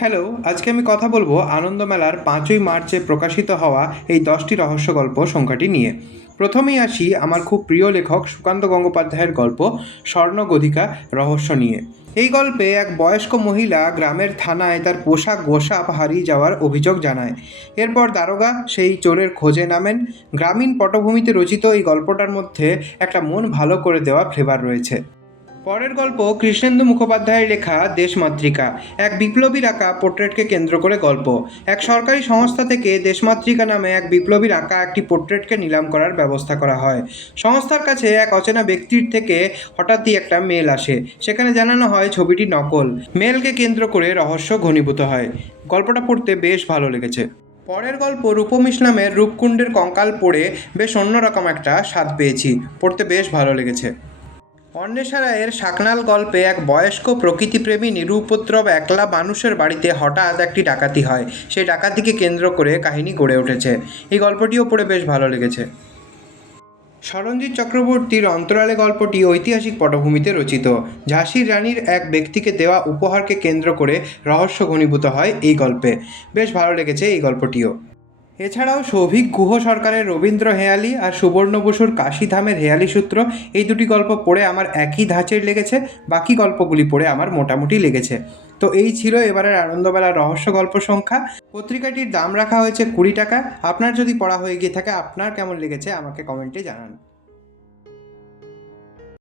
Hello, আজকে আমি কথা বলবো আনন্দমেলার ৫ই মার্চে প্রকাশিত হওয়া এই ১০টি রহস্য গল্প সংখ্যাটি নিয়ে। প্রথমেই আসি আমার খুব প্রিয় লেখক সুকান্ত গঙ্গোপাধ্যায়ের গল্প 'স্বর্ণগধিকা' রহস্য নিয়ে। এই গল্পে এক বয়স্ক মহিলা গ্রামের থানায় তার পোশাক গোসাপ হারিয়ে যাওয়ার অভিযোগ জানায়। এরপর দারোগা সেই চোরের খোঁজে নামেন। গ্রামীণ পটভূমিতে রচিত এই গল্পটার মধ্যে একটা মন ভালো করে দেওয়া ফ্লেভার রয়েছে। পরের গল্প কৃষ্ণেন্দু মুখোপাধ্যায়ের লেখা দেশমাতৃকা, এক বিপ্লবীর আঁকা পোর্ট্রেটকে কেন্দ্র করে গল্প। এক সরকারি সংস্থা থেকে দেশমাতৃকা নামে এক বিপ্লবীর আঁকা একটি পোর্ট্রেটকে নিলাম করার ব্যবস্থা করা হয়। সংস্থার কাছে এক অচেনা ব্যক্তির থেকে হঠাৎই একটা মেল আসে, সেখানে জানানো হয় ছবিটি নকল। মেলকে কেন্দ্র করে রহস্য ঘনীভূত হয়। গল্পটা পড়তে বেশ ভালো লেগেছে। পরের গল্প রূপম ইসলামের রূপকুণ্ডের কঙ্কাল পড়ে বেশ অন্যরকম একটা স্বাদ পেয়েছি, পড়তে বেশ ভালো লেগেছে। অন্বেষা রায়ের শাকনাল গল্পে এক বয়স্ক প্রকৃতিপ্রেমী নিরুপদ্রব একলা মানুষের বাড়িতে হঠাৎ একটি ডাকাতি হয়। সেই ডাকাতিকে কেন্দ্র করে কাহিনী গড়ে উঠেছে। এই গল্পটিও পড়ে বেশ ভালো লেগেছে। সরঞ্জিৎ চক্রবর্তীর অন্তরালে গল্পটি ঐতিহাসিক পটভূমিতে রচিত। ঝাঁসির রানীর এক ব্যক্তিকে দেওয়া উপহারকে কেন্দ্র করে রহস্য ঘনীভূত হয় এই গল্পে। বেশ ভালো লেগেছে এই গল্পটিও। এছাড়াও সৌভিক গুহ সরকারের রবীন্দ্র হেয়ালি আর সুবর্ণ বসুর কাশীধামের হেয়ালি সূত্র, এই দুটি গল্প পড়ে আমার একই ধাঁচের লেগেছে। বাকি গল্পগুলি পড়ে আমার মোটামুটি লেগেছে। তো এই ছিল এবারের আনন্দবেলার রহস্য গল্প সংখ্যা। পত্রিকাটির দাম রাখা হয়েছে 20 টাকা। আপনার যদি পড়া হয়ে গিয়ে থাকে, আপনার কেমন লেগেছে আমাকে কমেন্টে জানান।